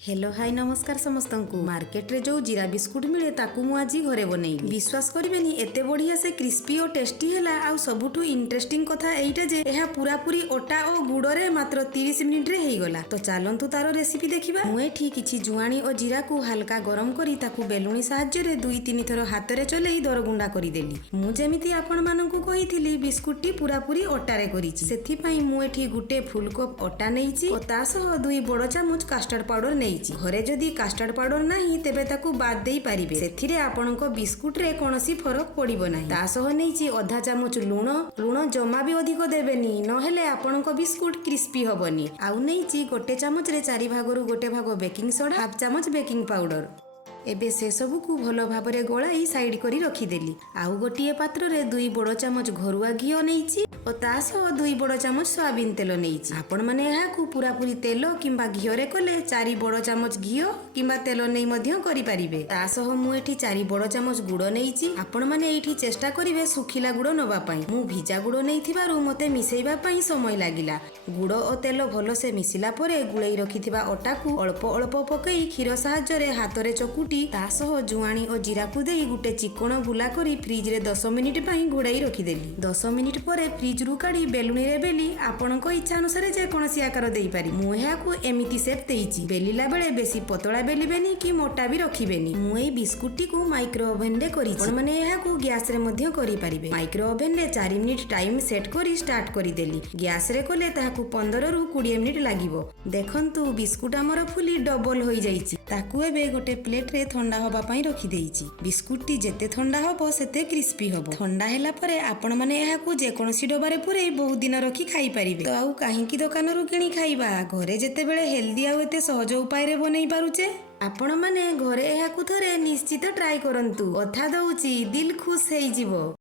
Hello hi नमस्कार समस्त को मार्केट रे जो जीरा बिस्कुट मिले ताकू मु आज घरे बनैली। विश्वास करिबेनी एते बढ़िया से क्रिस्पी और टेस्टी हैला। आ सबुठु इंटरेस्टिंग कथा एइटा जे एहा पूरा पूरी ओटा और गुड़ रे मात्र 30 मिनिट रे हेई गला। तो चालंतु तारो रेसिपी देखिबा। मु एठी किछि जुआणी और जीरा को हल्का गरम करी ताकू बेलुनी सहाय्य रे 2-3 थर हाथ रे चलेई दरगुंडा करी देली। मु जेमिति आपण माननकु कहिथिली बिस्कुट टी पूरा पूरी ओटा रे करिछि। सेथि पई मु एठी गुटे फुल कप ओटा नेइछि और ता सह 2 बड़ चामच कस्टर्ड पाउडर घरे जदि कास्टर्ड पाउडर नाही तेबे ताकू बाद देई पारिबे। सेथिरे आपनको बिस्कुट रे कोनोसी फरक पड़िबो नाही। ता सह नेइछि आधा चामच लूण जमा भी अधिक देबेनी नहेले आपनको बिस्कुट क्रिस्पी होबनी। आउ नेइछि गोटे चामच रे 4 भागरु गोटे भाग बेकिंग सोडा, हाफ चामच बेकिंग पाउडर। एबे से सबू को भलो भाबरे गोलाई साइड करी रखिदेली। आउ गोटिए पात्र रे 2 बड़ चामच घरुआ घी नेइछि और ता सह 2 बड़ चामच सोयाबीन तेल नेइछि। आपण माने एहा को पूरा पूरी तेल किंबा घियो रे कले 4 बड़ चामच घियो किंबा तेल नै मध्य करि पारिबे। ता सह मु एठी 4 बड़ चामच गुड़ नेइछि। आपण माने एठी चेष्टा करिवे सुखिला गुड़ नबा पई। मु भिजा गुड़ नेइथिबारु मते मिसेइबा पई समय लागिला। गुड़ और तेल भलो से मिसिला परे गुळेई रखिथिबा ओटा को अल्प अल्प पकई खीर सहाय्य रे हाथ रे चकुटी ता सह जुआणी और जीरा को देई गुटे चिकण गुला करी फ्रिज रे 10 मिनिट पई घोड़ाई रखिदेली। 10 मिनिट परे फ्रिज रु काढी बेलुनी रे बेली आपणको इच्छा अनुसार जे कोनसी आकार देई पारि। मु एहा को एमिति शेप देइछि। बेलिला बेले बेसी पतळा बेलिबेनी कि मोटा भी रखिबेनी। मु एई बिस्कुट टी को माइक्रो ओवन रे करिछि। आपण माने एहा को गैस रे मध्य करि पारिबे। माइक्रो ओवन रे 4 मिनिट टाइम सेट करी स्टार्ट करि देली। गैस रे कोले ताहा को 15 रु 20 मिनिट लागिवो। देखंतु बिस्कुट हमर फुली डबल होई जाइछि। ताकू एबे गोटे प्लेट रे ठंडा होबा पई रखि देइछि। बिस्कुट टी जेते ठंडा होबो सेते क्रिस्पी होबो। ठंडा हैला परे आपण माने एहा को जे कोनसी डबा रे पुरे बहुत दिन रखी खाई परिबे। तो आउ काहेकि दुकान रु किनी खाइबा। घरे जेते बेले हेल्दी आउ एते सहज उपाय रे बनै पारुचे। आपण माने घरे एहा को थरे निश्चित ट्राई करंतु। कथा दउछि दिल खुश हेइ जिवो।